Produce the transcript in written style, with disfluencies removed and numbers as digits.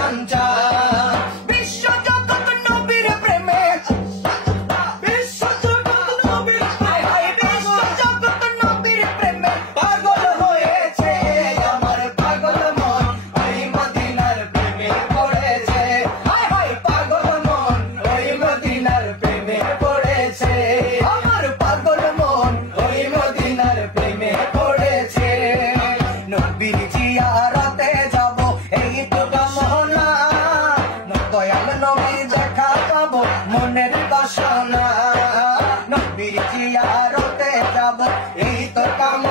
আঞ্জাম বিশ্ব জগৎ নবীর প্রেমে বিশ্ব জগৎ নবীর বিশ্ব জগৎ নবীর প্রেমে পাগল হয়েছে আমার পাগল মন ওই মদিনার প্রেমে পড়েছে হায় হায় পাগল মন ওই মদিনার প্রেমে পড়েছে আমার পাগল মন ওই মদিনার প্রেমে পড়েছে নবীর জিয়ারতে যাব এই তো কামনা দয়াল নবী দেখা পাবো মনের বাসনা নবীর জিয়ারতে যাব এই তো কামনা